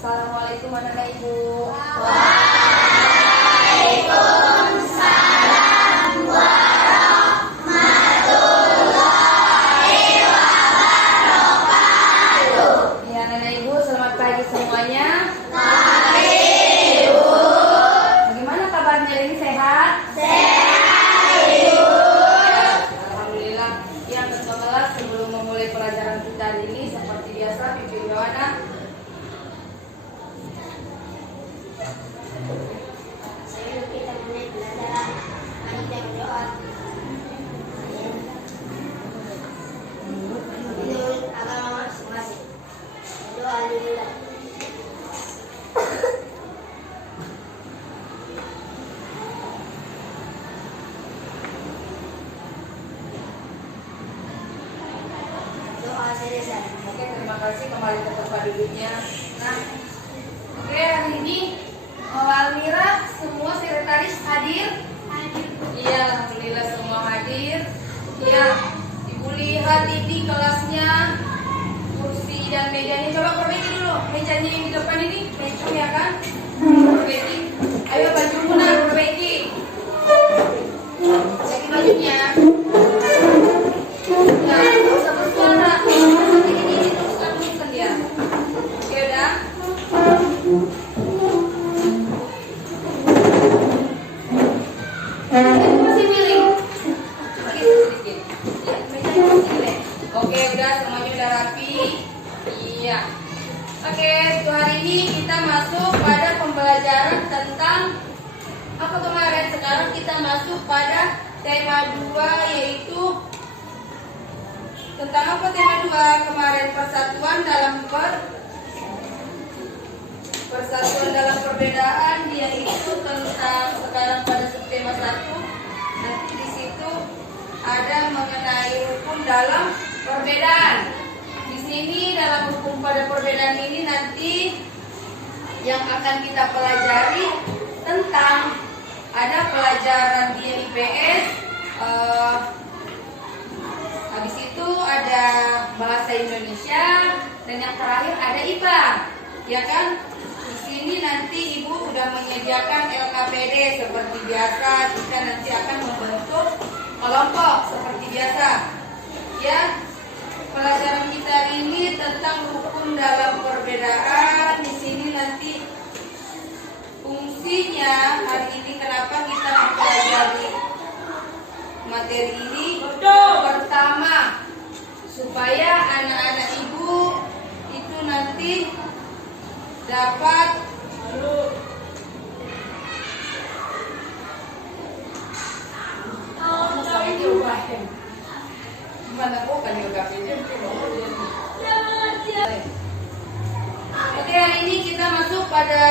Assalamualaikum anak ibu. Waalaikumsalam warahmatullahi wabarakatuh. Ya anak ibu, selamat pagi semuanya. Pagi Ibu. Bagaimana kabarnya ini, sehat? Sehat Ibu. Alhamdulillah. Ya, ketua kelas, sebelum memulai pelajaran kita hari ini, seperti biasa pimpin doa. Ayo kita mulai pelajaran. Mari kita berdoa. Menurut agama masing-masing. Doa dulu. Doa selesai. Oke, terima kasih. Kembali ke tempat duduknya. Nah, oke, hari ini Almira, semua sekretaris hadir? Iya, alhamdulillah semua hadir. Iya, ibu lihat ini kelasnya, kursi dan mejanya. Coba perbaiki dulu, mejanya yang di depan ini, meja ya kan? Perbaiki. Ayo baju Muna, perbaiki. Lagi bajunya. Ya, nggak usah bersuara. Nanti ini terus kan dia. Oke, udah. Masih miring. Oke, sedikit. Ya, mejanya masih jelek. Oke, udah semuanya udah rapi. Iya. Oke, untuk hari ini kita masuk pada pembelajaran tentang apa kemarin. Sekarang kita masuk pada tema 2, yaitu tentang apa tema 2 kemarin? Persatuan dalam perbedaan. Dia itu tentang, sekarang pada subtema 1. Nanti di situ ada mengenai hukum dalam perbedaan. Di sini dalam hukum pada perbedaan ini nanti yang akan kita pelajari tentang ada pelajaran di IPS. Habis itu ada bahasa Indonesia dan yang terakhir ada IPA, ya kan? Di sini nanti ibu udah menyediakan LKPD seperti biasa. Kita nanti akan membentuk kelompok seperti biasa. Ya, pelajaran kita ini tentang hukum dalam perbedaan. Di sini nanti fungsinya hari ini kenapa kita mempelajari materi ini. Pertama, supaya anak-anak ibu itu nanti dapat gimana bukan LKPD. Oke, hari ini kita masuk pada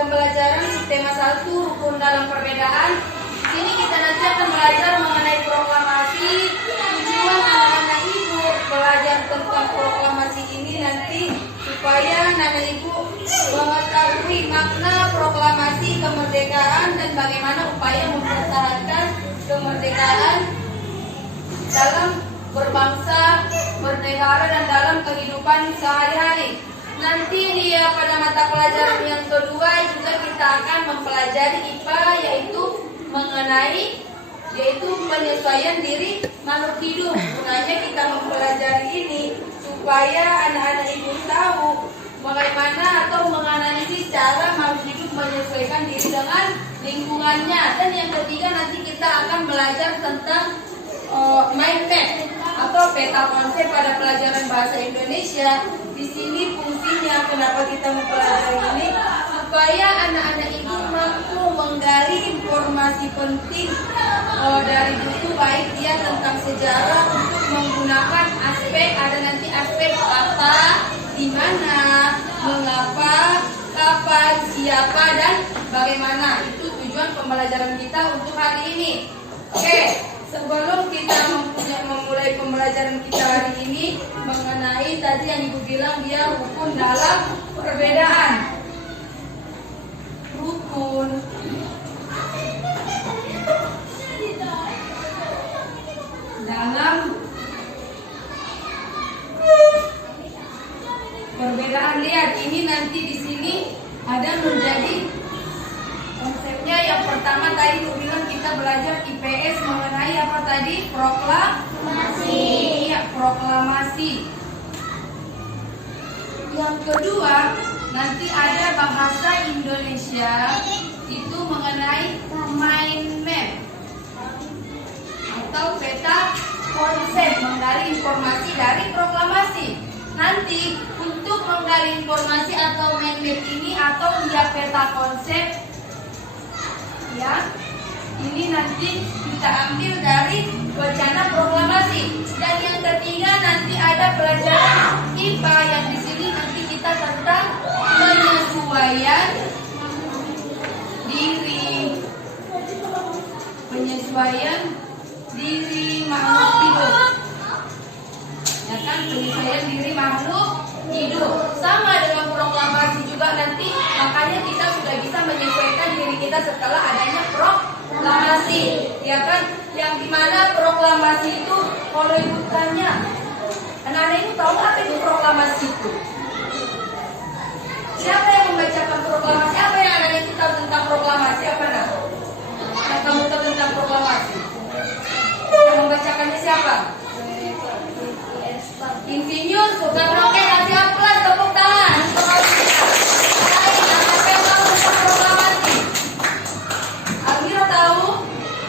pembelajaran tema 1 hukum dalam perbedaan. Di sini kita nanti akan belajar mengenai proklamasi. Tujuan anak-anak ibu belajar tentang proklamasi ini nanti supaya anak ibu mengetahui makna proklamasi kemerdekaan dan bagaimana upaya mempertahankan kemerdekaan dalam berbangsa, bernegara dan dalam kehidupan sehari-hari. Nanti dia pada mata pelajaran yang kedua juga kita akan mempelajari IPA, yaitu penyesuaian diri makhluk hidup. Gunanya kita mempelajari ini supaya anak-anak ibu tahu bagaimana atau menganalisis cara makhluk hidup menyesuaikan diri dengan lingkungannya. Dan yang ketiga nanti kita akan belajar tentang mind map atau peta konsep pada pelajaran bahasa Indonesia. Di sini fungsinya kenapa kita mempelajari ini supaya anak-anak ibu mampu menggali informasi penting dari buku, baik dia tentang sejarah untuk menggunakan aspek, ada nanti aspek apa, di mana, mengapa, kapan, siapa dan bagaimana. Itu tujuan pembelajaran kita untuk hari ini. Oke, sebelum kita memulai pembelajaran kita hari ini mengenai tadi yang ibu bilang dia hukum dalam perbedaan. Rukun dalam perbedaan. Lihat ini nanti di sini tadi Ibu bilang kita belajar IPS mengenai apa tadi? Proklamasi. Iya, proklamasi. Yang kedua, nanti ada bahasa Indonesia itu mengenai mind map atau peta konsep menggali informasi dari proklamasi. Nanti untuk menggali informasi atau mind map ini atau dia peta konsep, ya, ini nanti kita ambil dari wacana proklamasi. Dan yang ketiga nanti ada pelajaran IPA yang di sini nanti kita tentang penyesuaian diri, penyesuaian diri makhluk hidup, ya kan, penyesuaian diri makhluk hidup sama dengan proklamasi juga nanti. Makanya kita sudah bisa menyesuaikan diri kita setelah adanya proklamasi, ya kan, yang dimana proklamasi itu kalau ibu tanya anak-anak itu tahu apa itu proklamasi itu? Siapa yang membacakan proklamasi? Apa yang anak-anak itu tahu tentang proklamasi? Apa nak? Yang kamu tahu tentang proklamasi? Yang membacakannya siapa? Insinyur Soekarno. Oke, kasih aplaus, tepuk tangan. Apa yang tahu tentang proklamasi? Almira tahu?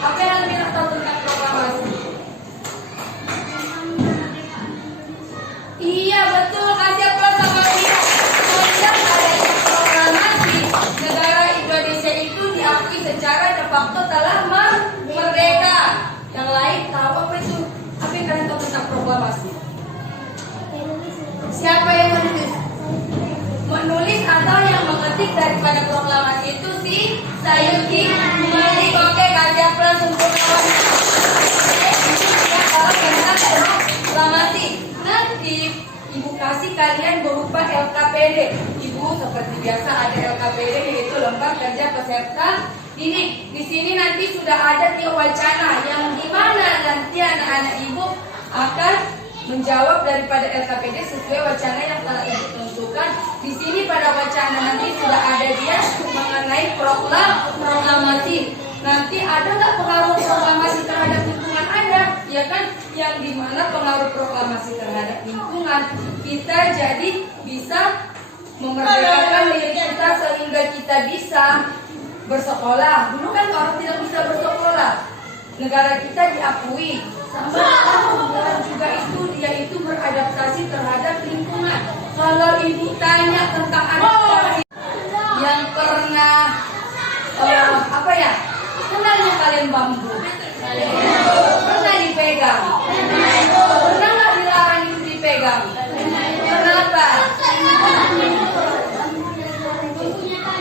Apa yang Almira tahu tentang proklamasi? Iya betul, kasih aplaus sama Almira. Sejak adanya proklamasi, negara Indonesia itu diakui secara de facto telah merdeka. Yang lain tahu apa itu? Apa yang kalian tahu tentang proklamasi? Siapa yang menulis? Menulis atau yang mengetik daripada proklamasi itu si Sayuti Malik. Oke, kasih aplaus untuk kawan. Ya, kalau tentang proklamasi. Nanti Ibu kasih kalian berupa LKPD. Ibu seperti biasa ada LKPD yaitu lembar kerja peserta didik. Di sini nanti sudah ada tiga wacana yang dimana nanti anak-anak Ibu akan menjawab daripada LKPD sesuai wacana yang telah Ibu tentukan. Di sini pada wacana nanti sudah ada dia mengenai proklamasi. Nanti ada nggak pengaruh proklamasi terhadap lingkungan? Ada, ya kan? Yang dimana pengaruh proklamasi terhadap lingkungan kita jadi bisa memerdekakan diri kita sehingga kita bisa bersekolah. Dulu kan orang tidak bisa bersekolah, negara kita diakui sama negara juga itu dia itu beradaptasi terhadap lingkungan. Kalau ibu tanya tentang adaptasi yang pernah apa ya, kenalnya kalian bambu, pernah dipegang, pernah nggak dilarang itu dipegang? Kenapa?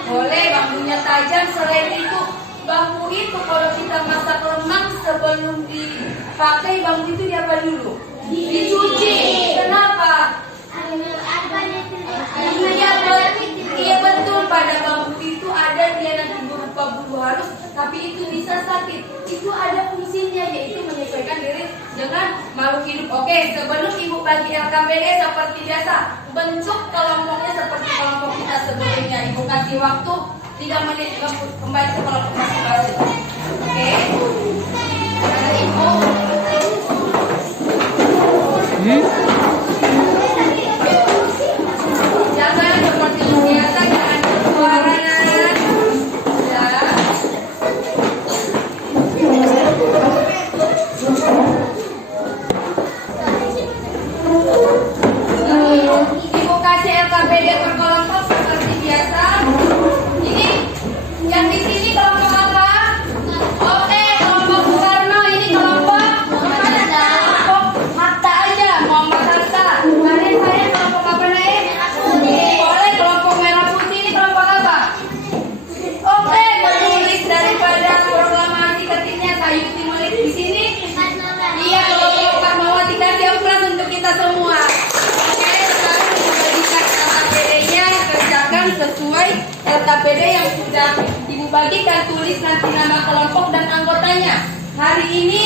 Boleh, bambunya tajam. Selain itu bambu itu kalau kita masak lemak sebelum dipakai bambu itu diapa dulu? Dicuci. Kenapa? Iya betul, pada bambu itu ada dia nanti berupa bulu halus, tapi itu bisa sakit. Itu ada fungsinya yaitu menyesuaikan diri dengan makhluk hidup. Oke, sebelum Ibu bagi LKPD seperti biasa, bentuk kelompoknya seperti kelompok kita sebelumnya. Ibu kasih waktu 3 menit kembali ke kelompok masing-masing. Oke. Karena Ibu jangan seperti biasa, jangan bersuara. Ya. Ibu kasih LKPD per kelompok seperti biasa. Ini yang di sini kelompok apa? Oke, kelompok Soekarno. Ini kelompok mana? Kelompok Hatta aja, Muhammad Hatta. Kalian saya kelompok apa naik? Boleh kelompok merah putih. Ini kelompok apa? Oke, menulis daripada proklamasi ketiknya Sayuti Malik di sini. Iya, kelompok Fatmawati. Kasih aplaus untuk kita semua. Oke, sekarang dibagikan LKPD-nya, kerjakan sesuai LKPD yang sudah Ibu bagikan. Tulis nanti nama kelompok dan anggotanya. Hari ini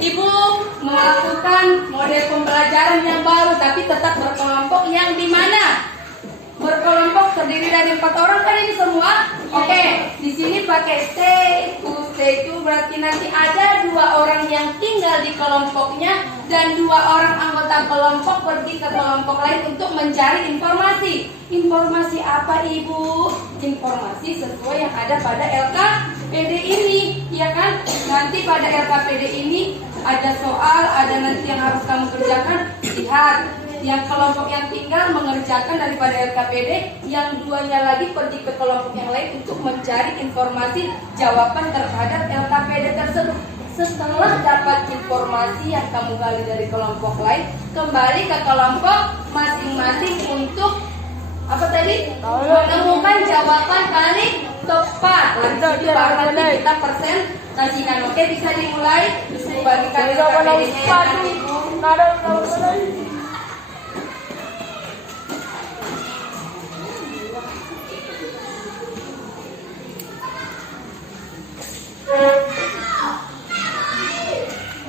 Ibu melakukan model pembelajaran yang baru, tapi tetap berkelompok yang di mana berkelompok terdiri dari 4 orang kan ini semua? Oke, di sini pakai stay itu berarti nanti ada 2 orang yang tinggal di kelompoknya dan 2 orang anggota kelompok pergi ke kelompok lain untuk mencari informasi. Informasi apa Ibu? Informasi sesuai yang ada pada LKPD ini, ya kan? Nanti pada LKPD ini ada soal, ada nanti yang harus kamu kerjakan. Lihat, yang kelompok yang tinggal mengerjakan daripada LKPD, yang 2-nya lagi pergi ke kelompok yang lain untuk mencari informasi jawaban terhadap LKPD tersebut. Setelah dapat informasi yang kamu gali dari kelompok lain, kembali ke kelompok masing-masing untuk apa tadi? Menemukan jawaban paling tepat. Itu baru nanti kita presentasikan. Oke, bisa dimulai. Bagikan LKPD-nya ya kan Ibu.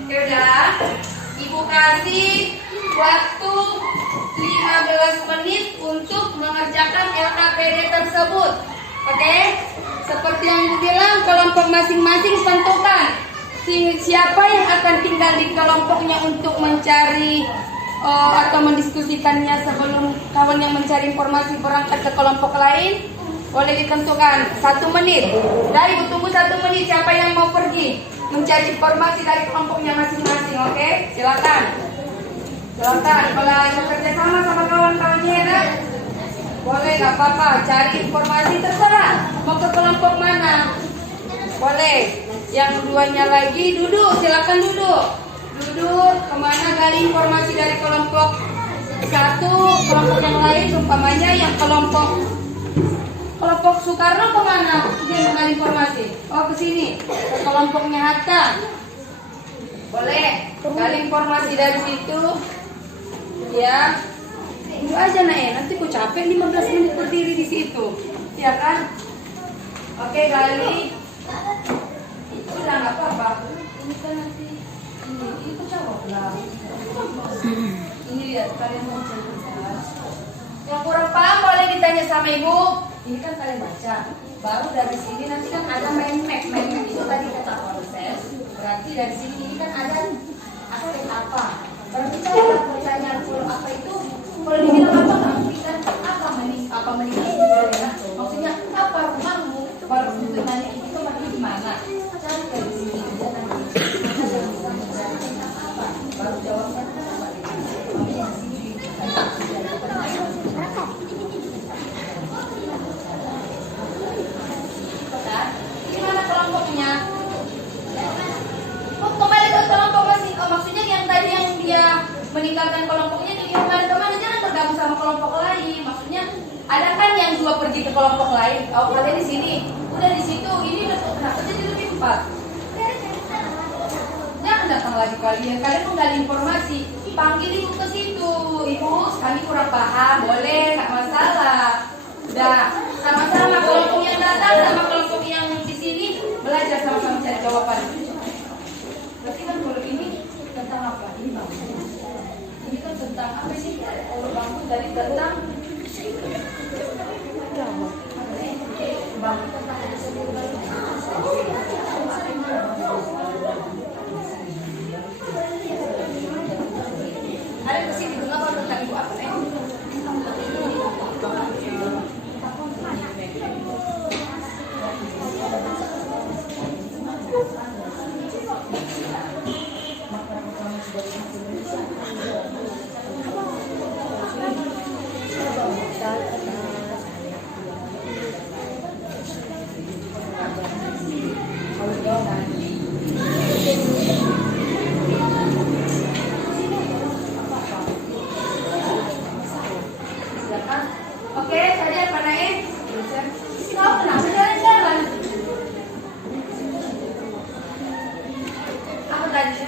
Oke, udah. Ibu kasih waktu 15 menit untuk mengerjakan LKPD tersebut. Oke? Seperti yang Ibu bilang, kelompok masing-masing tentukan siapa yang akan tinggal di kelompoknya untuk mencari atau mendiskusikannya sebelum kawan yang mencari informasi berangkat ke kelompok lain. Boleh ditentukan 1 menit. Dari Ibu tunggu 1 menit siapa yang mau pergi mencari informasi dari kelompoknya masing-masing. Oke? Silakan. Silakan. Kalau bekerja sama kawan-kawannya ya, boleh, nggak apa-apa. Cari informasi terserah. Mau ke kelompok mana? Boleh. Yang 2-nya lagi duduk. Silakan duduk. Duduk. Kemana gali informasi dari kelompok 1, kelompok yang lain, umpamanya yang kelompok Soekarno kemana? Dia mengenai informasi. Oh, ke sini. Ke kelompoknya Hatta. Boleh. Gali informasi dari situ. Ya. Tunggu aja nanti ku capek 15 menit berdiri di situ. Ya kan? Oke, gali. Udah nggak apa-apa. Ini kan nanti ini ku jawab lah. Ini lihat kalian mau cerita. Yang kurang paham boleh ditanya sama Ibu. Ini kan kalian baca. Baru dari sini nanti kan ada main map. Main map itu tadi kata proses. Berarti dari sini ini kan ada aspek apa. Berarti cara pertanyaan full apa itu kalau dibilang apa kamu bisa apa meninggal ya? Maksudnya apa rumahmu? Kalau itu nanya itu tempatnya di mana? Cari dari sini aja nanti. Apa? Baru jawabnya apa? Makanya di sini gimana kelompoknya? Oh, kembali ke kelompok masing. Oh, maksudnya yang tadi yang dia meninggalkan kelompoknya dia kembali kemana? Jangan bergabung sama kelompok lain. Maksudnya ada kan yang 2 pergi ke kelompok lain. Oh, kalian di sini. Udah di situ. Ini udah kenapa jadi lebih 4? Jangan datang lagi kalian. Kalian menggali informasi. Panggil Ibu ke situ. Ibu, kami kurang paham. Boleh, nggak masalah. Udah sama-sama kelompok yang datang sama kelompok yang di sini belajar sama-sama cari jawaban. Berarti kan kalau ini tentang apa? Ini bangun. Ini kan tentang apa sih? Kalau bangun dari tentang bangun tentang ada kesini dengar kalau tentang Ibu apa nih? Oke, tadi apa naik? Kau kenapa jalan-jalan? Apa tadi?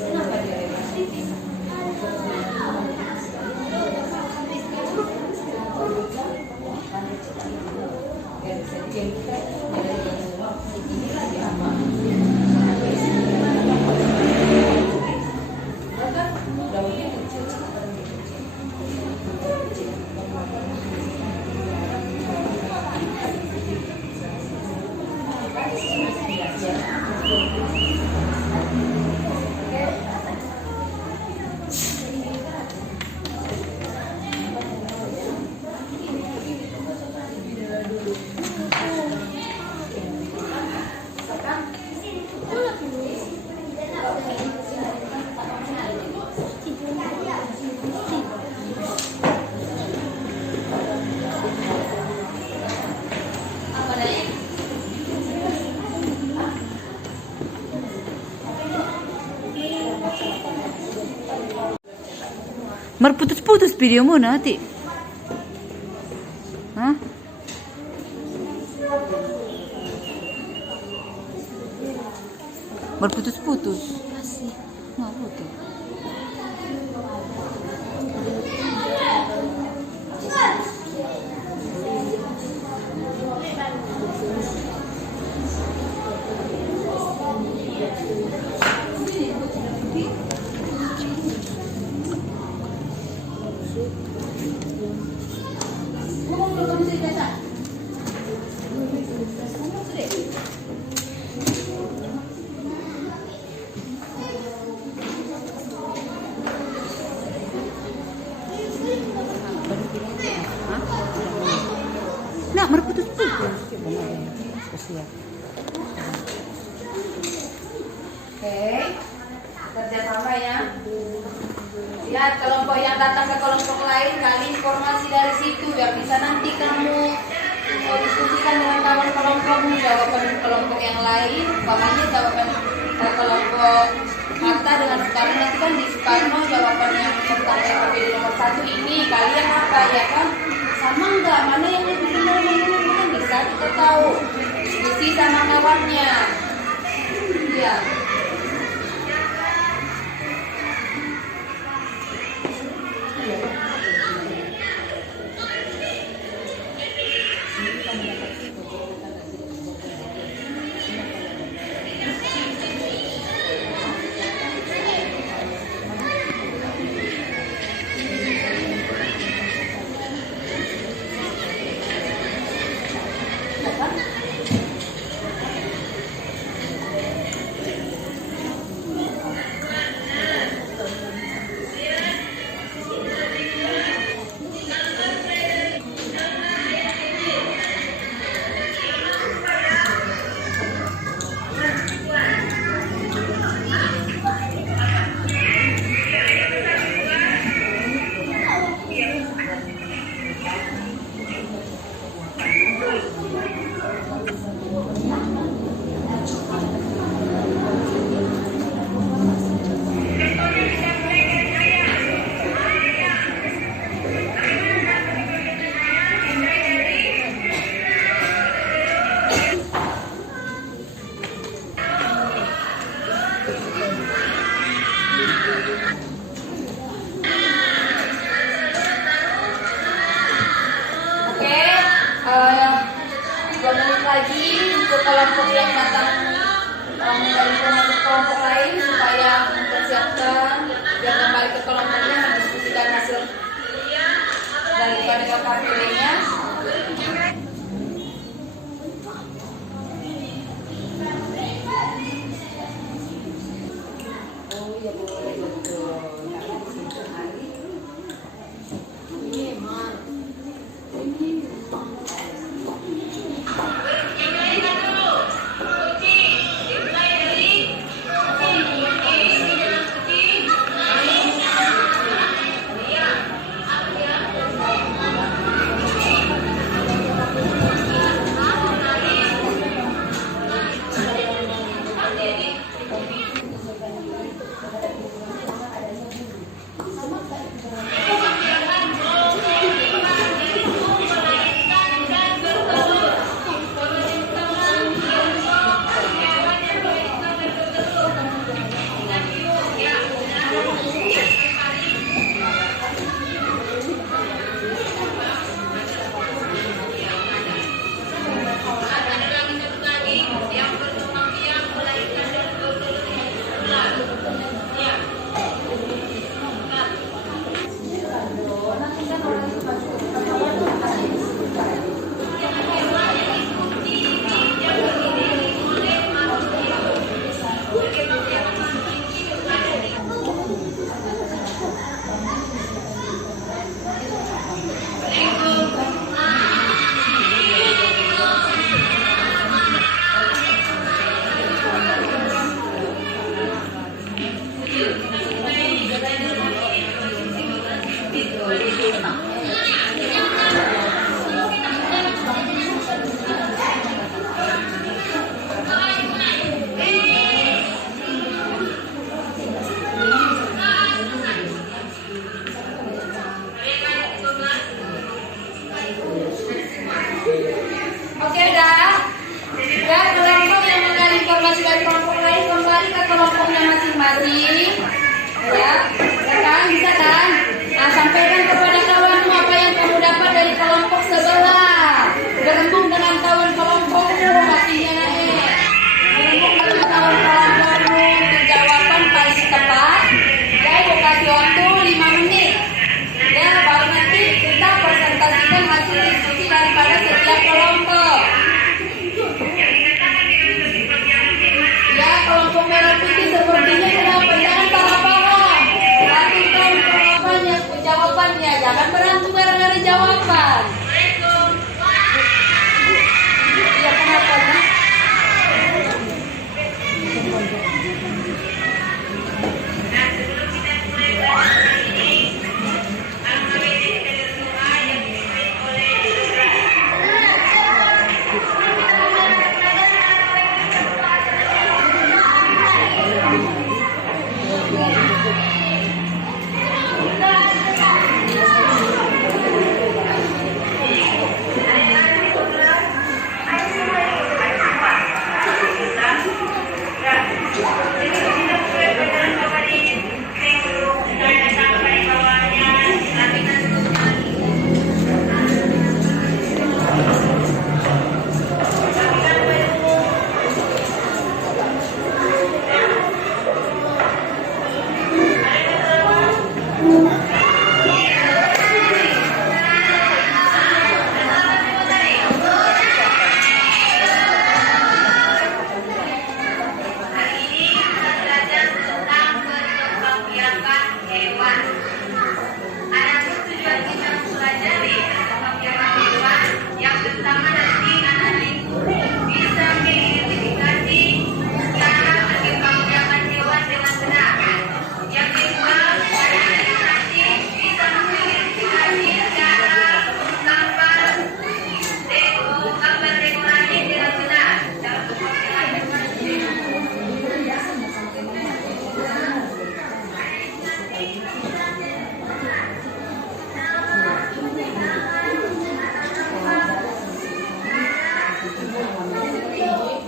Kenapa dia? Daunnya kecil. Apa nanya? Mar putus-putus videomu nanti. Hah? Mar putus-putus. Nggak putus. Nak, mar putus-putus. Oke, kerjasama ya. Lihat kelompok yang datang ke kelompok lain, kali informasi dari situ biar bisa nanti kamu diskusikan dengan kawan kelompokmu, jawaban kelompok yang lain, umpamanya jawaban kelompok Hatta dengan Soekarno, nanti kan di Soekarno jawaban yang tentang RKPD nomor 1 ini, kalian apa ya kan? Sama enggak? Mana yang lebih benar, mana yang lebih benar? Bisa kita tahu. Diskusi sama kawannya. Ya. Lagi untuk kelompok yang datang dari kelompok lain supaya mempersiapkan biar kembali ke kelompoknya mendiskusikan hasil daripada KKPD-nya. Oke, dah. Ya, kelompok yang mengenai informasi dari kelompok lain kembali ke kelompoknya masing-masing. Ya, ya kan? Bisa kan? Nah, sampaikan kepada kawanmu apa yang kamu dapat dari kelompok sebelah. Berembuk dengan kawan kelompokmu, artinya naik. Berembuk dengan kawan kelompokmu untuk jawaban paling tepat. Ya, ibu kasih waktu 5 menit. Ya, baru nanti kita presentasikan hasil diskusi daripada setiap kelompok. Ya, kelompok merah putih sepertinya kenapa? Jangan salah paham. Perhatikan jawabannya. Jangan berantem gara-gara jawaban. Ya, kenapa? Nak?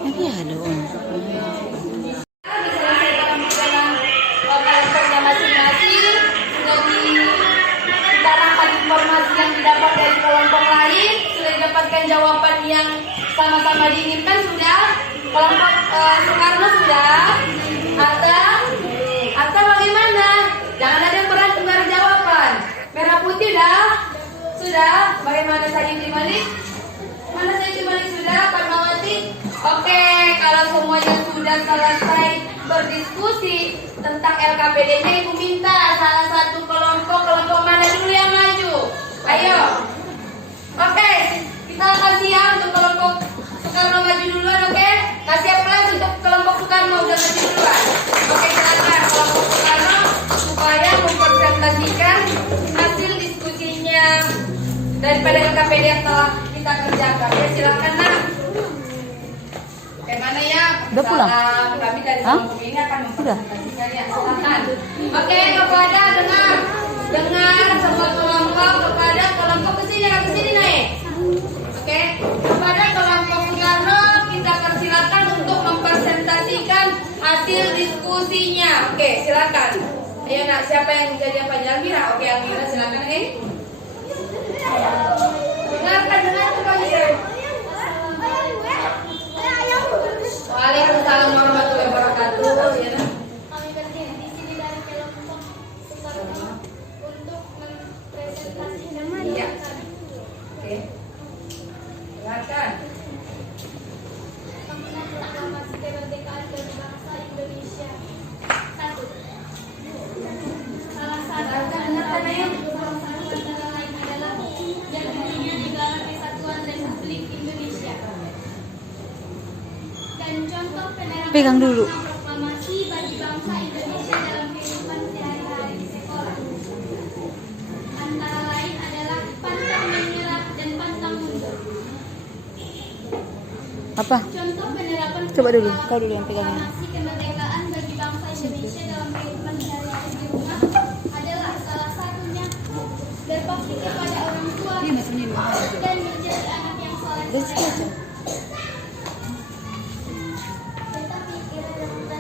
Lagi ada on. Diselesaikan dengan kelompoknya masing-masing. Sudah kita dapat informasi yang didapat dari kelompok lain. Sudah didapatkan jawaban yang sama-sama diinginkan. Sudah. Kelompok Soekarno sudah. Atau bagaimana? Jangan ada yang berantem dari jawaban. Merah putih dah. Sudah. Bagaimana Sayyidi Malik? Mana Sayyidi Malik sudah? Fatmawati? Oke, kalau semuanya sudah selesai berdiskusi tentang LKPD-nya, Ibu minta salah satu kelompok mana dulu yang maju? Ayo. Oke, kita akan siap untuk kelompok Soekarno maju duluan, oke? Kasih aplaus untuk kelompok Soekarno udah maju duluan. Oke, silakan kelompok Soekarno supaya mempresentasikan hasil diskusinya daripada LKPD yang telah kita kerjakan. Ya, silakan nak. Bagaimana ya? Udah pulang? Kami dari kelompok ini akan mempresentasikan ya. Silakan. Oke, kepada dengar semua kelompok, kepada kelompok kesini naik. Oke, kepada kelompok Soekarno kita persilakan untuk mempresentasikan hasil diskusinya. Oke, silakan. Ayo nak, siapa yang jadi apa? Almira. Oke, Almira silakan. Dengar tuh kami. Waalaikumsalam warahmatullahi wabarakatuh. Ya, nak. Kami berdiri di sini dari kelompok Soekarno untuk mempresentasikan Iya. Oke. Silakan. pemenang proklamasi kemerdekaan dari bangsa Indonesia. 1. Salah satu antara lain adalah jatuhnya negara kesatuan Republik Indonesia. Dan contoh penerapan Pegang dulu. proklamasi bagi bangsa Indonesia dalam kehidupan sehari-hari di sekolah. Antara lain Apa? Contoh penerapan Coba dulu, kau dulu yang pegangnya. proklamasi kemerdekaan bagi bangsa Indonesia dalam kehidupan sehari-hari di rumah adalah salah satunya berbakti kepada orang tua dan menjadi anak yang soleh. Tetapi kira-kira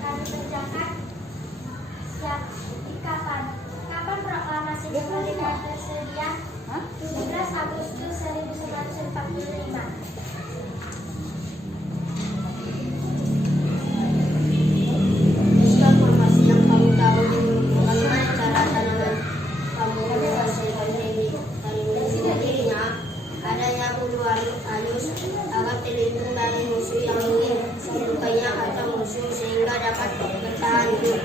kami kerjakan kapan proklamasi kemerdekaan tersedia? 17 Agustus 1945. Informasi yang kamu tahu bagaimana cara tanaman kamu menyelesaikan dirinya, adanya bulu halus agar terlindung dari musuh yang ingin melukainya atau musuh sehingga dapat bertahan hidup.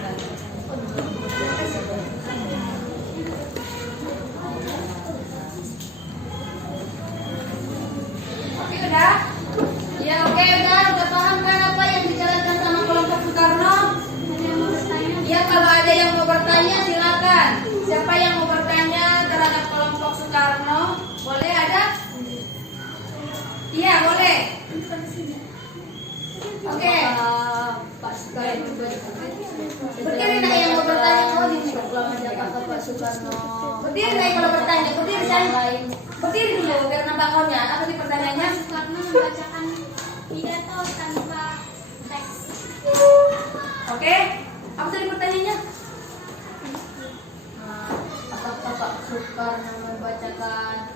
Oke udah? Ya oke udah paham kan apa yang dijelaskan sama kelompok Soekarno? Ya kalau ada yang mau bertanya silakan. Siapa yang mau bertanya terhadap kelompok Soekarno? Boleh ada? Iya boleh. Oke. Berdiri nak yang mau bertanya kau di sini. Berdiri nak kalau bertanya. Berdiri sana. Berdiri dulu biar nampak kaunya. Apa sih pertanyaannya? Soekarno membacakan pidato tanpa teks. Oke. Apa tadi pertanyaannya? Apakah Pak Soekarno membacakan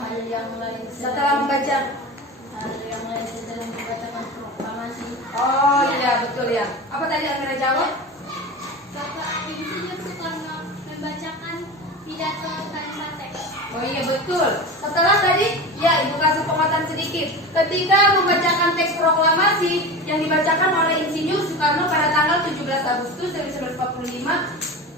hal yang lain Setelah membaca. setelah membacakan proklamasi? Oh iya betul ya. Apa tadi Amira jawab? Bapak Insinyur Soekarno membacakan pidato tanpa teks. Oh iya betul. Setelah tadi ya Ibu kasih penguatan sedikit. Ketika membacakan teks proklamasi yang dibacakan oleh Insinyur Soekarno pada tanggal 17 Agustus 1945,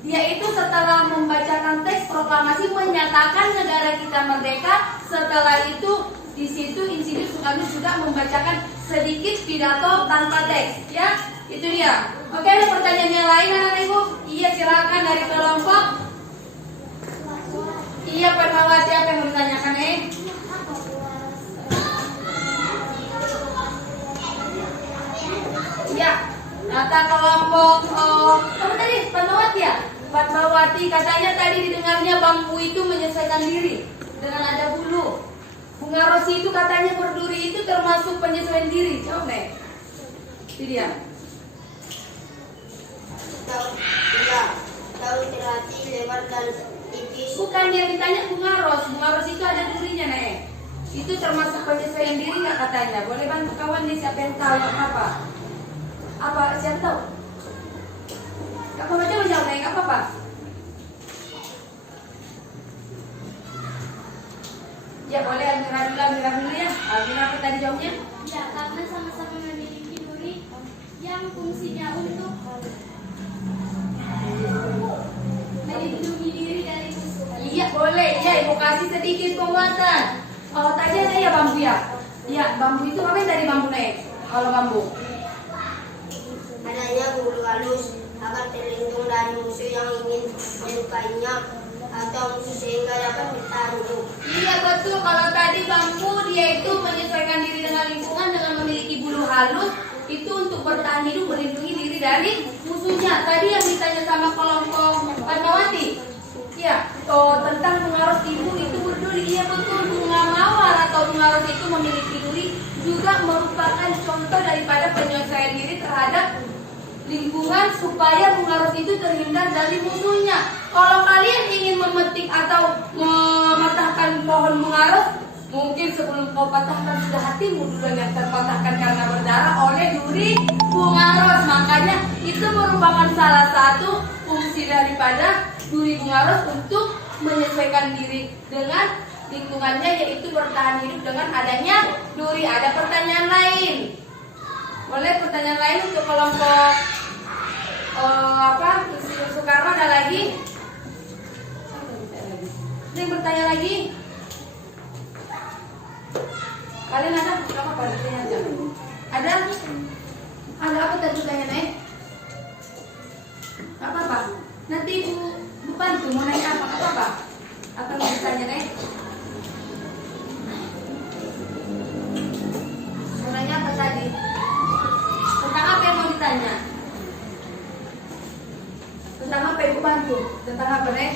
dia itu setelah membacakan teks proklamasi menyatakan negara kita merdeka. Setelah itu di situ Insinyur Soekarno sudah membacakan sedikit pidato tanpa teks, ya. Itu dia. Oke, ada pertanyaan yang lain anak ibu? Iya, silakan dari kelompok. Iya, Padmawati apa yang mau ditanyakan, Iya, kata kelompok apa tadi? Padmawati ya? Padmawati katanya tadi didengarnya bambu itu menyesuaikan diri dengan ada bulu. Bunga Rosi itu katanya berduri itu termasuk penyesuaian diri. Jawab deh. Itu dia. Daun terhati lebar dan tipis. Bukan yang ditanya bunga ros. Bunga ros itu ada durinya, Nek. Itu termasuk penyesuaian diri nggak katanya? Boleh bantu kawan nih siapa yang tahu apa? Apa siapa tahu? Kamu baca jawab Nek, apa apa? Ya boleh Amira dulu ya. Amira apa tadi jawabnya? Ya, karena sama-sama memiliki duri yang fungsinya untuk melindungi diri dari musuh. Iya boleh. Ya Ibu kasih sedikit penguatan. Oh tadi ada ya bambu ya? Iya bambu itu apa yang dari bambu Nek? Kalau bambu? Adanya bulu halus agar terlindung dari musuh yang ingin melukainya atau musuh sehingga dapat bertahan hidup. Iya betul, kalau tadi bambu dia itu menyesuaikan diri dengan lingkungan dengan memiliki bulu halus itu untuk bertahan hidup, melindungi diri dari musuhnya. Tadi yang ditanya sama kelompok Padmawati, ya, tentang bunga ros ibu itu berduri. Iya betul, bunga mawar atau bunga ros itu memiliki duri juga merupakan contoh daripada penyesuaian diri terhadap lingkungan supaya bunga ros itu terhindar dari musuhnya. Kalau kalian ingin memetik atau mematahkan pohon bunga ros, mungkin sebelum kau patahkan sudah hatimu dulu yang terpatahkan karena berdarah oleh duri bunga ros. Makanya itu merupakan salah satu fungsi daripada duri bunga ros untuk menyesuaikan diri dengan lingkungannya, yaitu bertahan hidup dengan adanya duri. Ada pertanyaan lain? Boleh pertanyaan lain untuk kelompok Insinyur Soekarno ada lagi? Ada yang bertanya lagi? Kalian ada? Apa pertanyaan? Ada? Ada apa tadi pertanyaannya? Apa? Nanti Bu bantu mau nanya apa? Apa yang bertanya Tentang apa, Nek?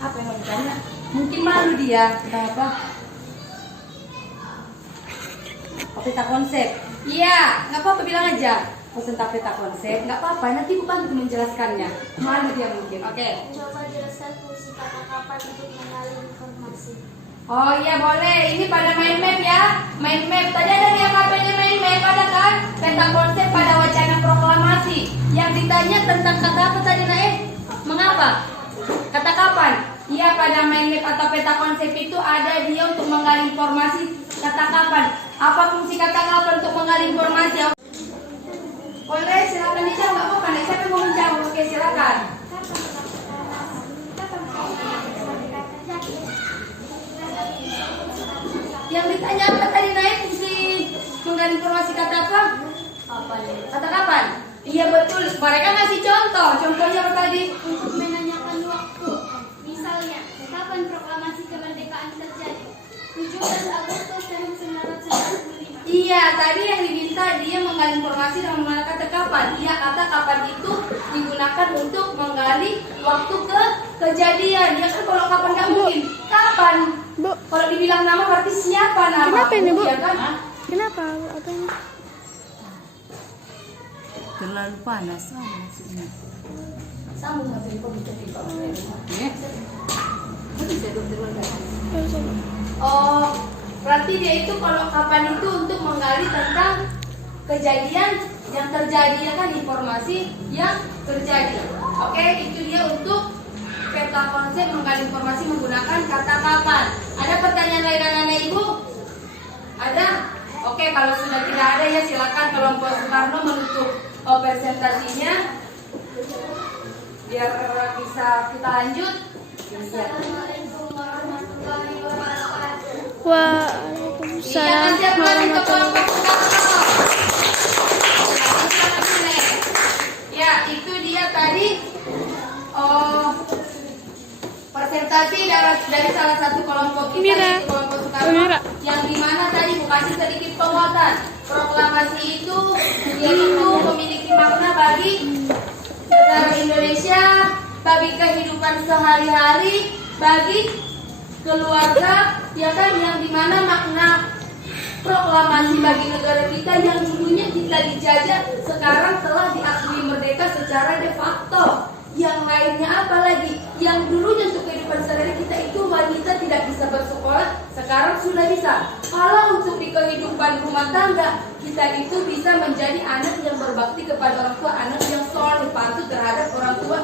Apa yang mau ditanya? Mungkin malu dia. Tentang apa? Peta konsep. Iya, nggak apa-apa, bilang aja. Tentang peta konsep, nggak apa-apa. Nanti Bu bantu menjelaskannya. Malu dia mungkin. Oke. Coba jelaskan fungsi kata-kata untuk mengalih informasi. Oh iya boleh. Ini pada mind map ya. Mind map. Tadi ada yang katanya mind map, ada kan? Peta konsep pada wacana proklamasi. Yang ditanya tentang kata apa tadi, Nae? Mengapa? Kata kapan? Iya, pada mind map atau peta konsep itu ada dia untuk mengalih informasi. Kata kapan? Apa fungsi kata kapan untuk mengalih informasi? Boleh, silakan dijawab. Nggak apa-apa, Nek. Siapa yang mau menjawab? Oke, silakan. Yang ditanya apa tadi, Naik? Fungsi menggali informasi kata apa? Kata kapan? Iya betul. Mereka ngasih contoh. Contohnya apa tadi? Untuk menanyakan waktu. Misalnya, kapan proklamasi kemerdekaan terjadi? 17 Agustus 1945. Iya, tadi yang diminta dia menggali informasi dengan menggunakan kata kapan. Iya, kata kapan itu digunakan untuk menggali waktu ke kejadian. Ya kan kalau kapan nggak mungkin. Kapan? Bu, Kalau dibilang nama berarti siapa nama? Kenapa ini, Bu? Ya kan? kenapa? Apa ini? Terlalu panas maksudnya. Sambung aja kok bisa tiba. Ya. Oh, berarti dia itu kalau kapan itu untuk menggali tentang kejadian yang terjadi, ya kan, informasi yang terjadi. Oke, itu dia untuk peta konsep menggali informasi menggunakan kata kapan. Ada pertanyaan lain anak-anak Ibu? Ada? Oke, kalau sudah tidak ada ya silakan kelompok Soekarno menutup presentasinya biar bisa kita lanjut. Assalamualaikum warahmatullahi wabarakatuh. Waalaikumsalam warahmatullahi Ya, itu dia tadi presentasi dari salah satu kelompok kita, yaitu kelompok Soekarno, yang dimana tadi Bu kasih sedikit penguatan. Proklamasi itu yaitu memiliki makna bagi negara Indonesia, bagi kehidupan sehari-hari, bagi keluarga, ya kan, yang dimana makna proklamasi bagi negara kita yang dulunya kita dijajah sekarang telah diakui merdeka secara de facto. Yang lainnya apa lagi? Yang dulunya untuk kehidupan sehari-hari kita itu wanita tidak bisa bersekolah, sekarang sudah bisa. Kalau untuk di kehidupan rumah tangga, kita itu bisa menjadi anak yang berbakti kepada orang tua, anak yang soleh, patuh terhadap orang tua,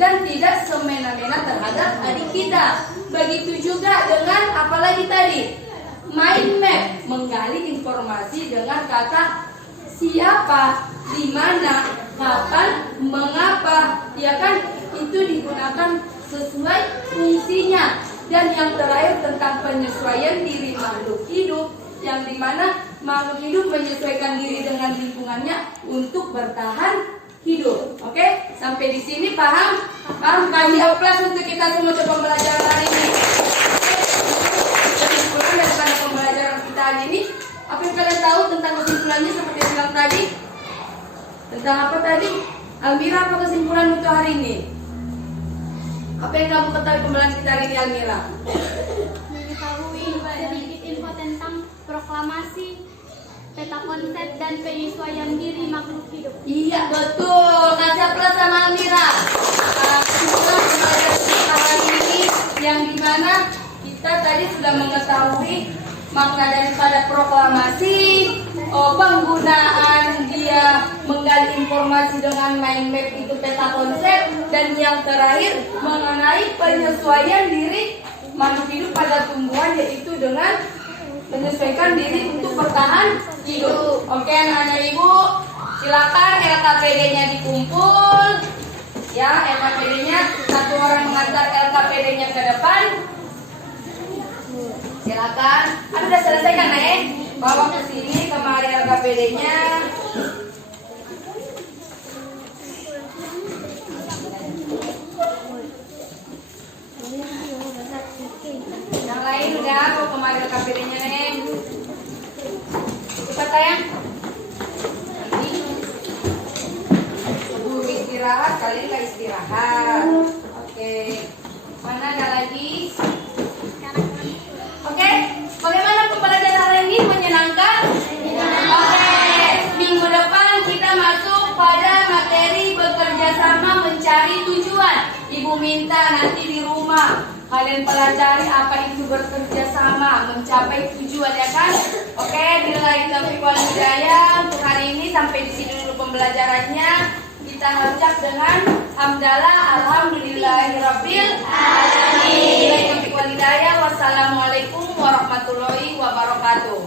dan tidak semena-mena terhadap adik kita. Begitu juga dengan apa lagi tadi? Mind map, menggali informasi dengan kata siapa, di mana, kapan, mengapa, ya kan, itu digunakan sesuai fungsinya. Dan yang terakhir tentang penyesuaian diri makhluk hidup, yang dimana makhluk hidup menyesuaikan diri dengan lingkungannya untuk bertahan hidup. Oke, sampai di sini paham? Paham? Kami aplaus untuk kita semua untuk pembelajaran hari ini. Kesimpulan daripada pembelajaran kita hari ini, apa yang kalian tahu tentang kesimpulannya seperti yang bilang tadi? Tentang apa tadi? Almira, apa kesimpulan untuk hari ini? Apa yang kamu ketahui pembelajaran kita hari ini, Almira? Mengetahui sedikit info tentang proklamasi, peta konsep, dan penyesuaian diri makhluk hidup. Iya, betul. Kasih aplaus sama Almira. Kesimpulan pembelajaran kita hari ini yang dimana kita tadi sudah mengetahui makna daripada proklamasi, penggunaan dia menggali informasi dengan mind map itu peta konsep, dan yang terakhir mengenai penyesuaian diri makhluk hidup pada tumbuhan, yaitu dengan menyesuaikan diri untuk bertahan hidup. Oke, anak-anak Ibu, silakan LKPD-nya dikumpul. Ya, LKPD-nya satu orang mengantar LKPD-nya ke depan. Silakan. Sudah selesai kan, Nek? Bawa ke sini kemari LKPD-nya. Yang lain udah mau kemari LKPD-nya, Nek. Cepat sayang. Nanti keburu istirahat. kalian gak istirahat. Oke. Mana ada lagi? Oke. Bagaimana pembelajaran hari ini? Menyenangkan? Oke. Minggu depan kita masuk pada materi bekerja sama mencari tujuan. Ibu minta nanti di rumah kalian pelajari apa itu bekerja sama mencapai tujuan, ya kan? Oke, nilai taufiq wal hidayah untuk hari ini sampai di sini dulu pembelajarannya. Kita ucap dengan hamdalah alhamdulillahirabbil alamin. Nilai taufiq wal hidayah. Wassalamualaikum warahmatullahi wabarakatuh.